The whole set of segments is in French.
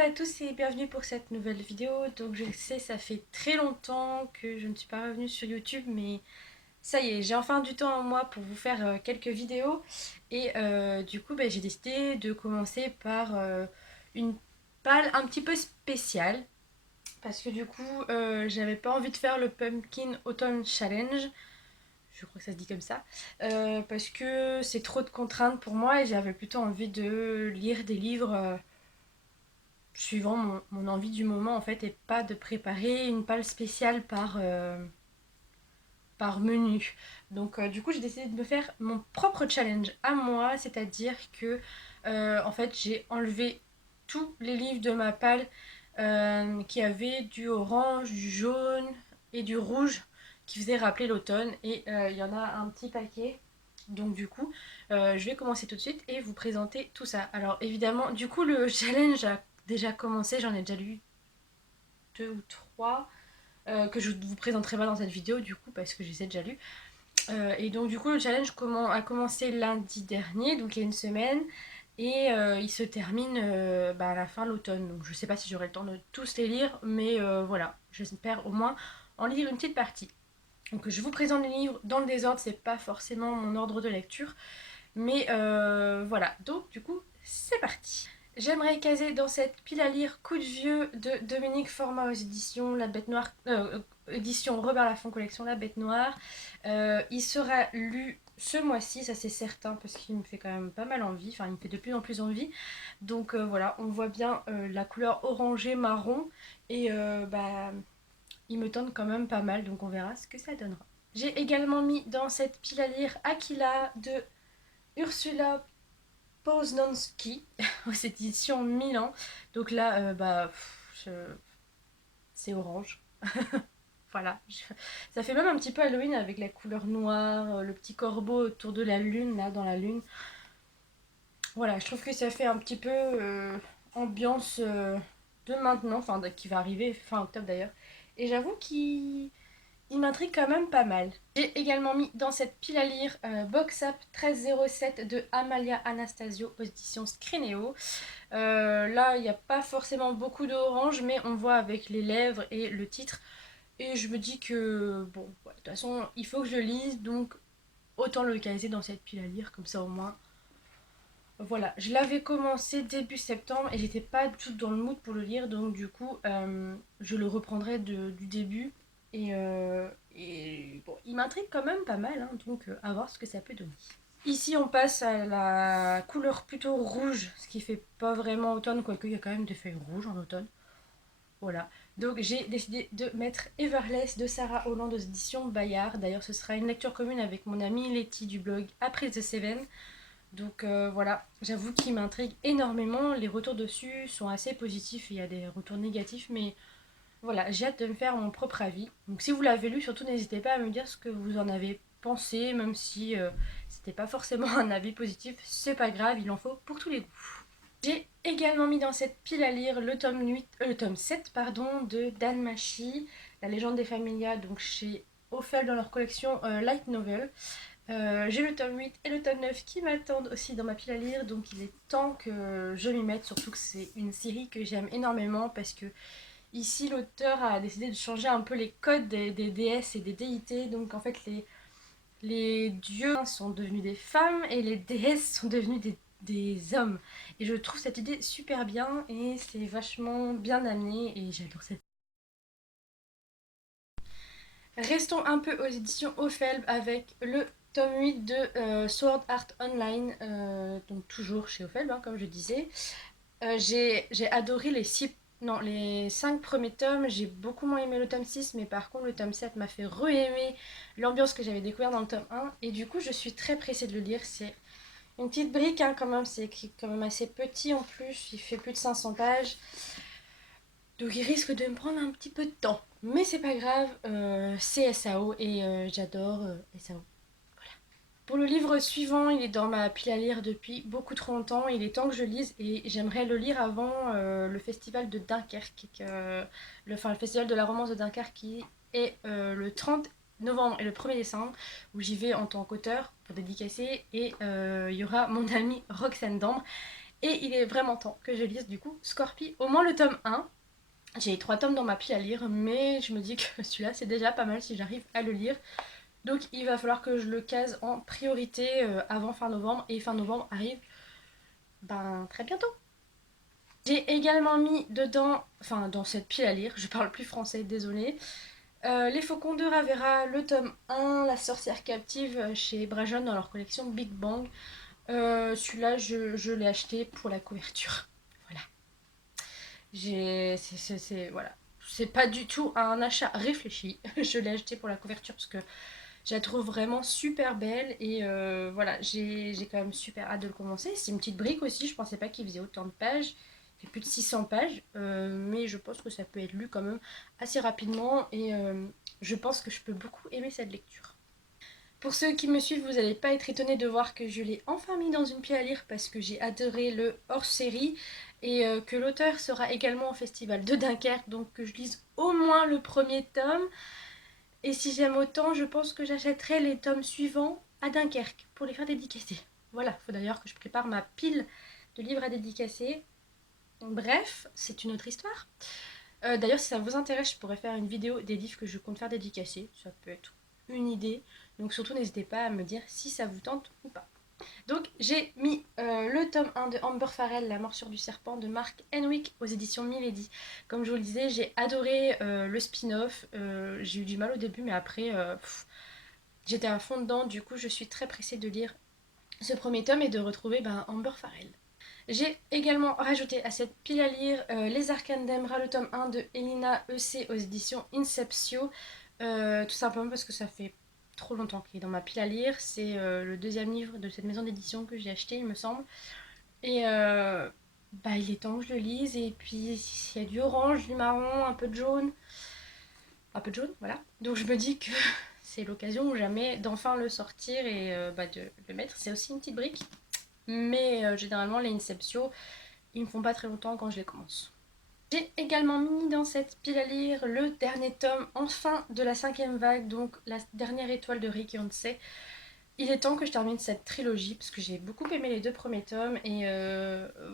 à tous et bienvenue pour cette nouvelle vidéo. Donc je sais, ça fait très longtemps que je ne suis pas revenue sur YouTube, mais ça y est, j'ai enfin du temps en moi pour vous faire quelques vidéos. Et du coup, j'ai décidé de commencer par une palle un petit peu spéciale. Parce que du coup, j'avais pas envie de faire le Pumpkin Autumn Challenge. Je crois que ça se dit comme ça. Parce que c'est trop de contraintes pour moi et j'avais plutôt envie de lire des livres. Suivant mon envie du moment en fait, et pas de préparer une palle spéciale par menu. Donc du coup j'ai décidé de me faire mon propre challenge à moi, c'est-à-dire que en fait j'ai enlevé tous les livres de ma palle qui avaient du orange, du jaune et du rouge qui faisaient rappeler l'automne, et il y en a un petit paquet. Donc du coup, je vais commencer tout de suite et vous présenter tout ça. Alors évidemment, du coup le challenge a déjà commencé, j'en ai déjà lu deux ou trois que je vous présenterai pas dans cette vidéo du coup parce que je les ai déjà lus. Et donc du coup le challenge a commencé lundi dernier, donc il y a une semaine, et il se termine à la fin de l'automne. Donc je sais pas si j'aurai le temps de tous les lire, mais voilà, j'espère au moins en lire une petite partie. Donc je vous présente les livres dans le désordre, c'est pas forcément mon ordre de lecture, mais voilà, donc du coup c'est parti. J'aimerais caser dans cette pile à lire Coup de vieux de Dominique Format aux éditions La Bête Noire, édition Robert Laffont collection La Bête Noire. Il sera lu ce mois-ci, ça c'est certain, parce qu'il me fait quand même pas mal envie, enfin il me fait de plus en plus envie. Donc voilà, on voit bien la couleur orangé marron, et il me tente quand même pas mal, donc on verra ce que ça donnera. J'ai également mis dans cette pile à lire Aquila de Ursula Poznanski aux éditions Milan. Donc là, c'est orange. Voilà. Ça fait même un petit peu Halloween avec la couleur noire, le petit corbeau autour de la lune, là, dans la lune. Voilà, je trouve que ça fait un petit peu ambiance de maintenant, enfin qui va arriver fin octobre d'ailleurs. Et j'avoue qu'il m'intrigue quand même pas mal. J'ai également mis dans cette pile à lire Box Up 1307 de Amalia Anastasio aux éditions Scrineo. Là, il n'y a pas forcément beaucoup d'orange, mais on voit avec les lèvres et le titre. Et je me dis que, bon, ouais, de toute façon, il faut que je lise, donc autant le caser dans cette pile à lire, comme ça au moins. Voilà, je l'avais commencé début septembre et j'étais pas du tout dans le mood pour le lire, donc du coup, je le reprendrai du début. Et bon, il m'intrigue quand même pas mal, hein, donc à voir ce que ça peut donner. Ici, on passe à la couleur plutôt rouge, ce qui fait pas vraiment automne, quoique il y a quand même des feuilles rouges en automne. Voilà. Donc j'ai décidé de mettre Everless de Sarah Holland aux éditions Bayard. D'ailleurs, ce sera une lecture commune avec mon amie Letty du blog Après The Seven. Donc voilà, j'avoue qu'il m'intrigue énormément. Les retours dessus sont assez positifs. Il y a des retours négatifs, mais voilà, j'ai hâte de me faire mon propre avis. Donc si vous l'avez lu, surtout n'hésitez pas à me dire ce que vous en avez pensé, même si c'était pas forcément un avis positif. C'est pas grave, il en faut pour tous les goûts. J'ai également mis dans cette pile à lire le tome 8, le tome 7 pardon, de Dan Machi, La légende des Familias, donc chez Ophel dans leur collection Light Novel. J'ai le tome 8 et le tome 9 qui m'attendent aussi dans ma pile à lire, donc il est temps que je m'y mette, surtout que c'est une série que j'aime énormément parce que ici l'auteur a décidé de changer un peu les codes des déesses et des déités, donc en fait les dieux sont devenus des femmes et les déesses sont devenues des hommes. Et je trouve cette idée super bien et c'est vachement bien amené et j'adore cette. Restons un peu aux éditions Ophelb avec le tome 8 de Sword Art Online, donc toujours chez Ophelb, hein, comme je disais. J'ai adoré les 5 premiers tomes, j'ai beaucoup moins aimé le tome 6, mais par contre le tome 7 m'a fait re-aimer l'ambiance que j'avais découvert dans le tome 1, et du coup je suis très pressée de le lire. C'est une petite brique hein, quand même, c'est écrit quand même assez petit en plus, il fait plus de 500 pages, donc il risque de me prendre un petit peu de temps. Mais c'est pas grave, c'est SAO et j'adore SAO. Pour le livre suivant, il est dans ma pile à lire depuis beaucoup trop longtemps. Il est temps que je lise et j'aimerais le lire avant le festival de Dunkerque, le festival de la romance de Dunkerque qui est le 30 novembre et le 1er décembre, où j'y vais en tant qu'auteur pour dédicacer, et il y aura mon amie Roxane Dambre. Et il est vraiment temps que je lise du coup Scorpie, au moins le tome 1. J'ai 3 tomes dans ma pile à lire, mais je me dis que celui-là c'est déjà pas mal si j'arrive à le lire. Donc il va falloir que je le case en priorité avant fin novembre, et fin novembre arrive très bientôt. J'ai également mis dedans, enfin dans cette pile à lire, je parle plus français, désolée, Les Faucons de Ravera, le tome 1, La sorcière captive chez Brajon dans leur collection Big Bang. Celui-là, je l'ai acheté pour la couverture. Voilà. Voilà. C'est pas du tout un achat réfléchi. Je l'ai acheté pour la couverture parce que je la trouve vraiment super belle. Et voilà, j'ai quand même super hâte de le commencer. C'est une petite brique aussi. Je pensais pas qu'il faisait autant de pages. Il fait plus de 600 pages. Mais je pense que ça peut être lu quand même assez rapidement. Et je pense que je peux beaucoup aimer cette lecture. Pour ceux qui me suivent, vous n'allez pas être étonnés de voir que je l'ai enfin mis dans une pile à lire parce que j'ai adoré le hors-série et que l'auteur sera également au festival de Dunkerque, donc que je lise au moins le premier tome. Et si j'aime autant, je pense que j'achèterai les tomes suivants à Dunkerque pour les faire dédicacer. Voilà, il faut d'ailleurs que je prépare ma pile de livres à dédicacer. Bref, c'est une autre histoire. D'ailleurs, si ça vous intéresse, je pourrais faire une vidéo des livres que je compte faire dédicacer. Ça peut être une idée. Donc surtout, n'hésitez pas à me dire si ça vous tente ou pas. Donc j'ai mis le tome 1 de Amber Farrell, La morsure du serpent de Mark Henwick aux éditions Milady. Comme je vous le disais, j'ai adoré le spin-off. J'ai eu du mal au début, mais après, j'étais à fond dedans. Du coup, je suis très pressée de lire ce premier tome et de retrouver Amber Farrell. J'ai également rajouté à cette pile à lire Les Arcanes d'Emra, le tome 1 de Elina E.C. aux éditions Inceptio. Tout simplement parce que ça fait trop longtemps qu'il est dans ma pile à lire. C'est le deuxième livre de cette maison d'édition que j'ai acheté, il me semble. Et il est temps que je le lise. Et puis, il y a du orange, du marron, un peu de jaune. Un peu de jaune, voilà. Donc je me dis que c'est l'occasion ou jamais d'enfin le sortir et de le mettre. C'est aussi une petite brique. Mais généralement, les Inceptio, ils me font pas très longtemps quand je les commence. J'ai également mis dans cette pile à lire le dernier tome, enfin, de la 5e vague, donc la dernière étoile de Rick Yancey. Il est temps que je termine cette trilogie parce que j'ai beaucoup aimé les 2 premiers tomes et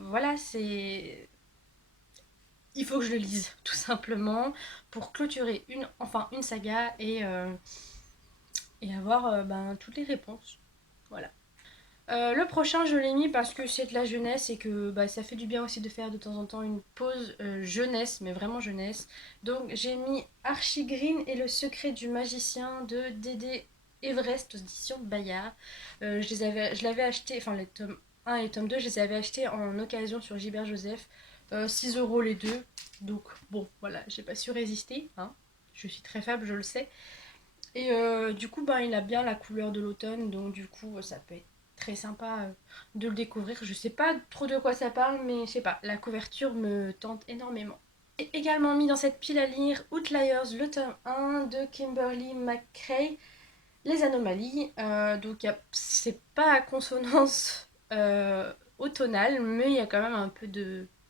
voilà, c'est... Il faut que je le lise, tout simplement, pour clôturer une saga et avoir toutes les réponses. Voilà. Le prochain, je l'ai mis parce que c'est de la jeunesse et que ça fait du bien aussi de faire de temps en temps une pause jeunesse, mais vraiment jeunesse. Donc j'ai mis Archie Green et le secret du magicien de Dédé Everest aux éditions Bayard. Je l'avais acheté, enfin les tomes 1 et les tomes 2, je les avais achetés en occasion sur Gilbert Joseph. 6 € les deux. Donc bon, voilà, j'ai pas su résister. Hein. Je suis très faible, je le sais. Et du coup, il a bien la couleur de l'automne, donc du coup, ça peut être très sympa de le découvrir. Je sais pas trop de quoi ça parle, mais je sais pas, la couverture me tente énormément. J'ai également mis dans cette pile à lire Outliers, le tome 1 de Kimberly McCrae, Les Anomalies. Donc c'est pas à consonance automnale, mais il y a quand même un peu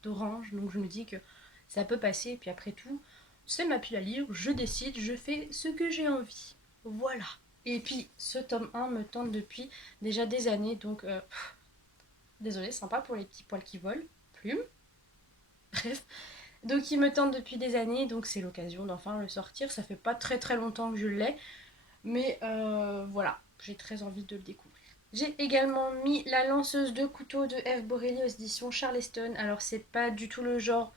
d'orange, donc je me dis que ça peut passer. Et puis après tout, c'est ma pile à lire, je décide, je fais ce que j'ai envie. Voilà. Et puis ce tome 1 me tente depuis déjà des années, donc désolé, sympa pour les petits poils qui volent. Plume. Bref. Donc il me tente depuis des années, donc c'est l'occasion d'enfin le sortir. Ça fait pas très très longtemps que je l'ai, mais voilà, j'ai très envie de le découvrir. J'ai également mis La lanceuse de couteaux de Eve Borelli aux éditions Charleston. Alors c'est pas du tout le genre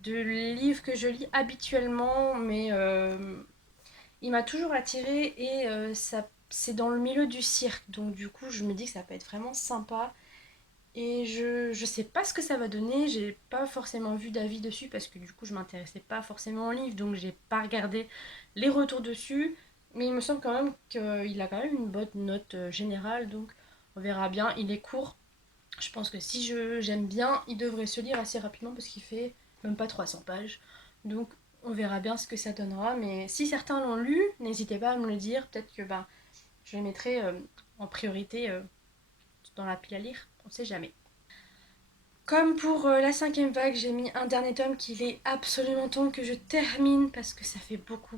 de livre que je lis habituellement, mais il m'a toujours attirée et c'est dans le milieu du cirque. Donc du coup, je me dis que ça peut être vraiment sympa. Et je sais pas ce que ça va donner, j'ai pas forcément vu d'avis dessus parce que du coup je m'intéressais pas forcément au livre, donc j'ai pas regardé les retours dessus. Mais il me semble quand même qu'il a quand même une bonne note générale, donc on verra bien. Il est court, je pense que si j'aime bien, il devrait se lire assez rapidement parce qu'il fait même pas 300 pages. Donc on verra bien ce que ça donnera. Mais si certains l'ont lu, n'hésitez pas à me le dire. Peut-être que je les mettrai en priorité dans la pile à lire. On sait jamais. Comme pour la 5e vague, j'ai mis un dernier tome qu'il est absolument temps que je termine parce que ça fait beaucoup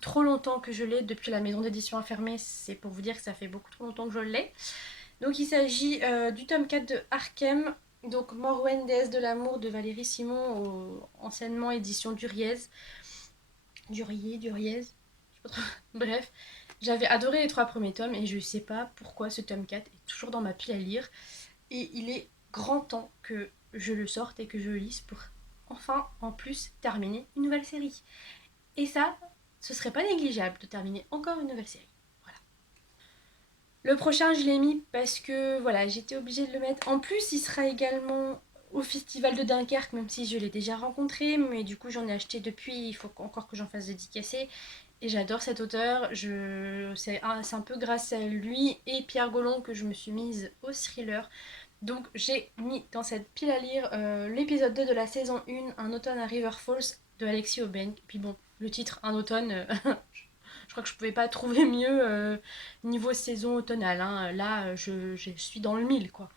trop longtemps que je l'ai depuis la maison d'édition fermée. C'est pour vous dire que ça fait beaucoup trop longtemps que je l'ai. Donc il s'agit du tome 4 de Arkham Donc Morwen, déesse de l'amour de Valérie Simon, anciennement édition Duriez. Duriez, je sais pas trop. Bref, j'avais adoré les 3 premiers tomes et je sais pas pourquoi ce tome 4 est toujours dans ma pile à lire. Et il est grand temps que je le sorte et que je le lise pour enfin, en plus, terminer une nouvelle série. Et ça, ce serait pas négligeable de terminer encore une nouvelle série. Voilà. Le prochain, je l'ai mis parce que voilà, j'étais obligée de le mettre. En plus, il sera également au Festival de Dunkerque, même si je l'ai déjà rencontré, mais du coup, j'en ai acheté depuis. Il faut encore que j'en fasse dédicacer. Et j'adore cet auteur. C'est un peu grâce à lui et Pierre Gollon que je me suis mise au thriller. Donc j'ai mis dans cette pile à lire l'épisode 2 de la saison 1, Un automne à River Falls de Alexis Aubin. Puis bon, le titre Un automne, je crois que je pouvais pas trouver mieux niveau saison automnale. Hein. Là, je suis dans le mille quoi.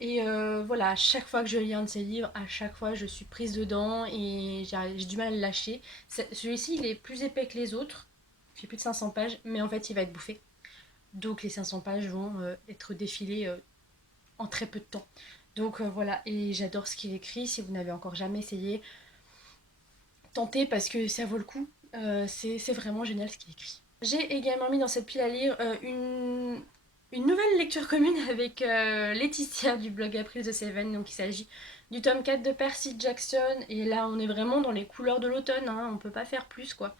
Et voilà, à chaque fois que je lis un de ces livres, à chaque fois je suis prise dedans et j'ai du mal à le lâcher. Celui-ci, il est plus épais que les autres. Il fait plus de 500 pages, mais en fait, il va être bouffé. Donc les 500 pages vont être défilées en très peu de temps. Donc voilà, et j'adore ce qu'il écrit. Si vous n'avez encore jamais essayé, tentez parce que ça vaut le coup. C'est vraiment génial ce qu'il écrit. J'ai également mis dans cette pile à lire une nouvelle lecture commune avec Laetitia du blog April the Seven. Donc il s'agit du tome 4 de Percy Jackson. Et là, on est vraiment dans les couleurs de l'automne. Hein. On peut pas faire plus quoi.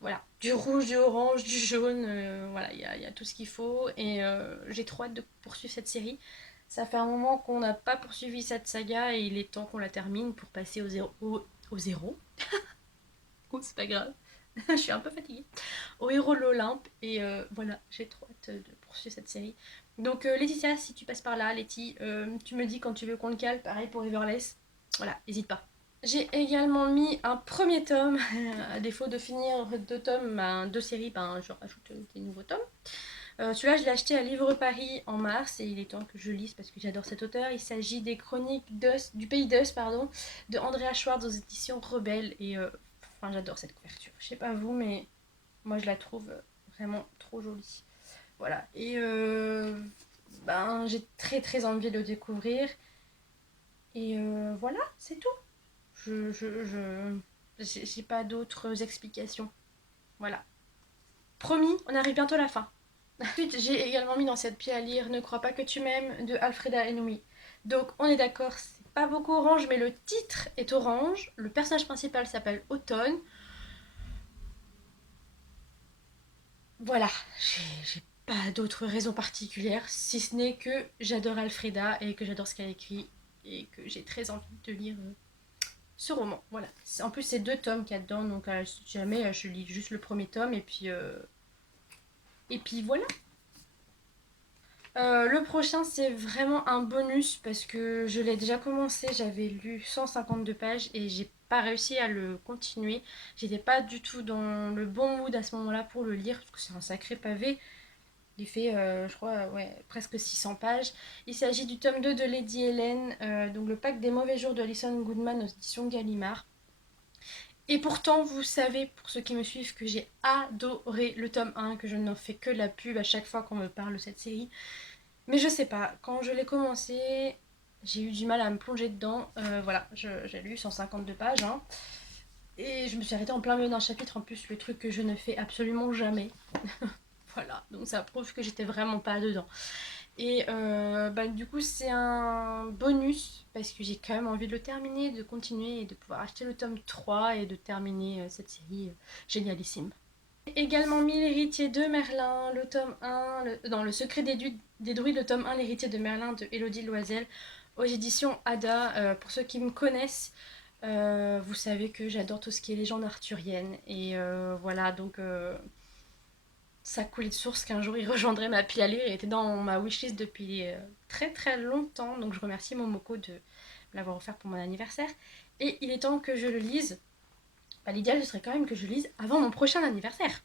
Voilà, du rouge, du orange, du jaune, voilà, il y a tout ce qu'il faut. Et j'ai trop hâte de poursuivre cette série. Ça fait un moment qu'on n'a pas poursuivi cette saga et il est temps qu'on la termine pour passer au zéro. Au zéro. Oh, c'est pas grave. Je suis un peu fatiguée. Au héros de l'Olympe. Et voilà, j'ai trop hâte de poursuivre cette série. Donc Laetitia, si tu passes par là, Letty, tu me dis quand tu veux qu'on le cale. Pareil pour Riverless. Voilà, n'hésite pas. J'ai également mis un premier tome, à défaut de finir 2 tomes, ben, 2 séries, ben, je rajoute des nouveaux tomes. Celui-là, je l'ai acheté à Livre Paris en mars et il est temps que je lise parce que j'adore cet auteur. Il s'agit des Chroniques du Pays d'Us, pardon, de Andrea Schwartz aux éditions Rebelle. Et enfin, j'adore cette couverture. Je sais pas vous, mais moi je la trouve vraiment trop jolie. Voilà. Et ben, j'ai très très envie de le découvrir. Et voilà, c'est tout. J'ai pas d'autres explications. Voilà. Promis, on arrive bientôt à la fin. Ensuite, j'ai également mis dans cette pile à lire Ne crois pas que tu m'aimes de Alfreda Enoui. Donc, on est d'accord, c'est pas beaucoup orange, mais le titre est orange. Le personnage principal s'appelle Automne. Voilà, j'ai pas d'autres raisons particulières, si ce n'est que j'adore Alfreda et que j'adore ce qu'elle écrit et que j'ai très envie de lire ce roman. Voilà. En plus, c'est 2 tomes qu'il y a dedans, donc si jamais je lis juste le premier tome et puis voilà. Le prochain, c'est vraiment un bonus parce que je l'ai déjà commencé. J'avais lu 152 pages et j'ai pas réussi à le continuer. J'étais pas du tout dans le bon mood à ce moment-là pour le lire parce que c'est un sacré pavé. Il fait, je crois, ouais, presque 600 pages. Il s'agit du tome 2 de Lady Helen, donc le pacte des mauvais jours de Alison Goodman aux éditions Gallimard. Et pourtant, vous savez, pour ceux qui me suivent, que j'ai adoré le tome 1, que je n'en fais que la pub à chaque fois qu'on me parle de cette série. Mais je sais pas, quand je l'ai commencé, j'ai eu du mal à me plonger dedans. Voilà, j'ai lu 152 pages. Hein, et je me suis arrêtée en plein milieu d'un chapitre, en plus, le truc que je ne fais absolument jamais. Voilà, donc ça prouve que j'étais vraiment pas dedans. Et bah, du coup, c'est un bonus parce que j'ai quand même envie de le terminer, de continuer et de pouvoir acheter le tome 3 et de terminer cette série génialissime. J'ai également mis L'héritier de Merlin, le tome 1, dans Le secret des druides, le tome 1, L'héritier de Merlin de Élodie Loisel, aux éditions Ada. Pour ceux qui me connaissent, vous savez que j'adore tout ce qui est légende arthurienne. Et voilà, donc ça coulait de source qu'un jour il rejoindrait ma pile à lire. Il était dans ma wishlist depuis très très longtemps, donc je remercie Momoko de me l'avoir offert pour mon anniversaire. Et il est temps que je le lise. Bah, l'idéal, ce serait quand même que je lise avant mon prochain anniversaire.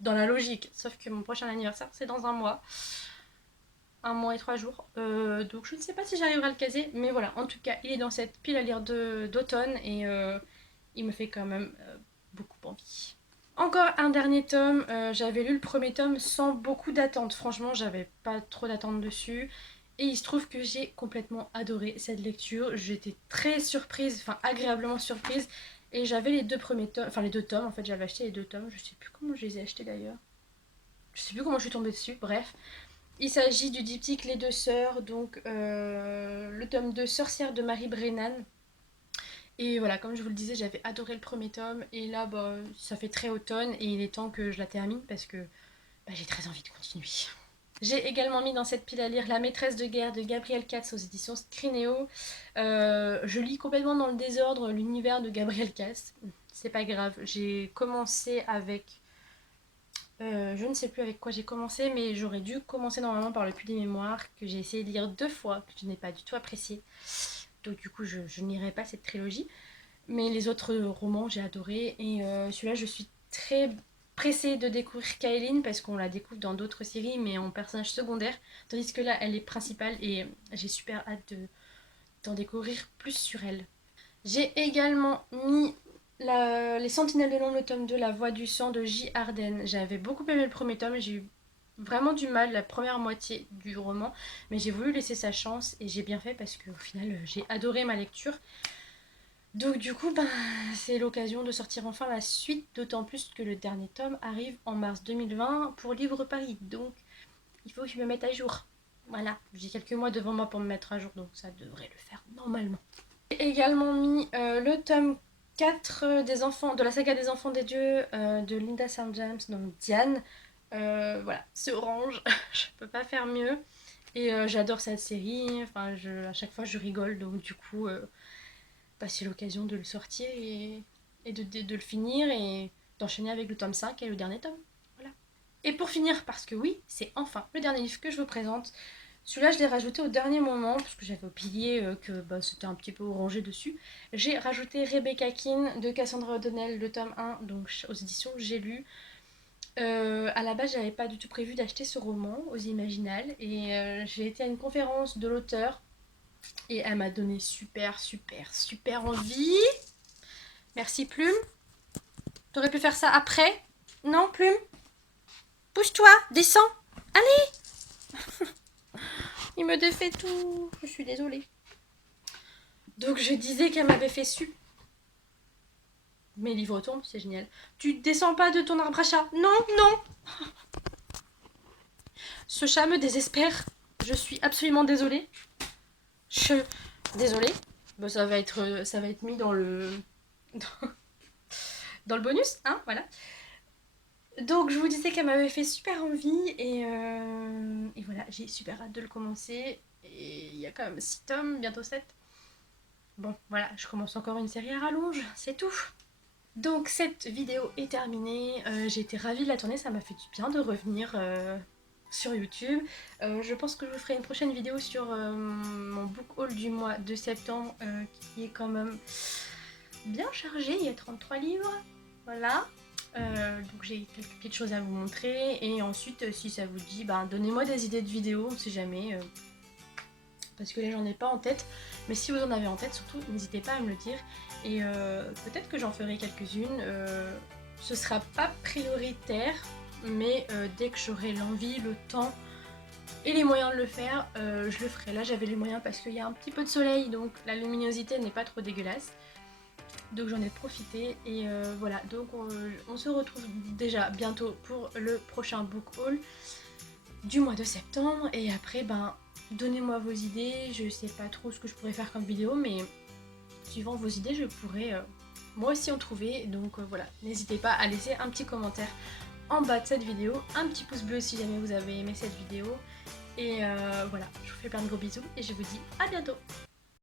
Dans la logique, sauf que mon prochain anniversaire, c'est dans un mois. 1 mois et 3 jours. Donc je ne sais pas si j'arriverai à le caser, mais voilà, en tout cas, il est dans cette pile à lire d'automne et il me fait quand même beaucoup envie. Encore un dernier tome, j'avais lu le premier tome sans beaucoup d'attente. Franchement, j'avais pas trop d'attente dessus. Et il se trouve que j'ai complètement adoré cette lecture. J'étais très surprise, enfin agréablement surprise. Et j'avais les deux premiers tomes, enfin les deux tomes en fait, j'avais acheté les deux tomes. Je sais plus comment je les ai achetés d'ailleurs. Je sais plus comment je suis tombée dessus, bref. Il s'agit du diptyque Les Deux Sœurs, donc le tome 2 Sorcière de Marie Brennan. Et voilà, comme je vous le disais, j'avais adoré le premier tome. Et là, bah, ça fait très automne et il est temps que je la termine parce que bah, j'ai très envie de continuer. J'ai également mis dans cette pile à lire La maîtresse de guerre de Gabriel Katz aux éditions Scrinéo. Je lis complètement dans le désordre l'univers de Gabriel Katz. C'est pas grave, j'ai commencé avec... je ne sais plus avec quoi j'ai commencé, mais j'aurais dû commencer normalement par Le Puits des Mémoires, que j'ai essayé de lire 2 fois, que je n'ai pas du tout apprécié. Donc du coup, je n'irai pas cette trilogie. Mais les autres romans, j'ai adoré. Et celui-là, je suis très pressée de découvrir Kaeline parce qu'on la découvre dans d'autres séries, mais en personnage secondaire. Tandis que là, elle est principale et j'ai super hâte d'en découvrir plus sur elle. J'ai également mis Les Sentinelles de l'ombre, le tome 2, La Voix du sang de J. Arden. J'avais beaucoup aimé le premier tome, j'ai eu vraiment du mal la première moitié du roman, mais j'ai voulu laisser sa chance et j'ai bien fait parce qu'au final, j'ai adoré ma lecture. Donc du coup, ben, c'est l'occasion de sortir enfin la suite, d'autant plus que le dernier tome arrive en mars 2020 pour Livre Paris. Donc il faut que je me mette à jour. Voilà, j'ai quelques mois devant moi pour me mettre à jour, donc ça devrait le faire normalement. J'ai également mis le tome 4 des enfants, de la saga des enfants des dieux de Linda St. James, donc Diane. Voilà, c'est orange, je peux pas faire mieux. Et j'adore cette série, enfin, à chaque fois je rigole, donc du coup... bah, c'est l'occasion de le sortir et de le finir et d'enchaîner avec le tome 5 et le dernier tome. Voilà. Et pour finir, parce que oui, c'est enfin le dernier livre que je vous présente. Celui-là, je l'ai rajouté au dernier moment, parce que j'avais oublié que bah, c'était un petit peu orangé dessus. J'ai rajouté Rebecca Keane de Cassandra O'Donnell, le tome 1, donc aux éditions J'ai lu. À la base, j'avais pas du tout prévu d'acheter ce roman aux Imaginales, et j'ai été à une conférence de l'auteur et elle m'a donné super, super, super envie. Merci Plume. T'aurais pu faire ça après? Non, Plume? Pousse-toi, descends. Allez. Il me défait tout. Je suis désolée. Donc je disais qu'elle m'avait fait su. Mes livres tombent, c'est génial. Tu descends pas de ton arbre à chat. Non, non. Ce chat me désespère. Je suis absolument désolée. Désolée. Bon, ça va être mis dans le... dans le bonus, hein, voilà. Donc je vous disais qu'elle m'avait fait super envie et voilà, j'ai super hâte de le commencer. Et il y a quand même 6 tomes, bientôt 7. Bon, voilà, je commence encore une série à rallonge, c'est tout. Donc cette vidéo est terminée, j'ai été ravie de la tourner, ça m'a fait du bien de revenir sur YouTube. Je pense que je vous ferai une prochaine vidéo sur mon book haul du mois de septembre qui est quand même bien chargé, il y a 33 livres, voilà. Donc j'ai quelques petites choses à vous montrer et ensuite si ça vous dit, ben, donnez-moi des idées de vidéos, on sait jamais, parce que là j'en ai pas en tête, mais si vous en avez en tête surtout n'hésitez pas à me le dire et peut-être que j'en ferai quelques-unes, ce sera pas prioritaire mais dès que j'aurai l'envie, le temps et les moyens de le faire, je le ferai. Là j'avais les moyens parce qu'il y a un petit peu de soleil donc la luminosité n'est pas trop dégueulasse. Donc j'en ai profité et voilà, donc on se retrouve déjà bientôt pour le prochain book haul du mois de septembre et après ben donnez-moi vos idées, je sais pas trop ce que je pourrais faire comme vidéo mais suivant vos idées je pourrais moi aussi en trouver, donc voilà, n'hésitez pas à laisser un petit commentaire en bas de cette vidéo, un petit pouce bleu si jamais vous avez aimé cette vidéo et voilà, je vous fais plein de gros bisous et je vous dis à bientôt.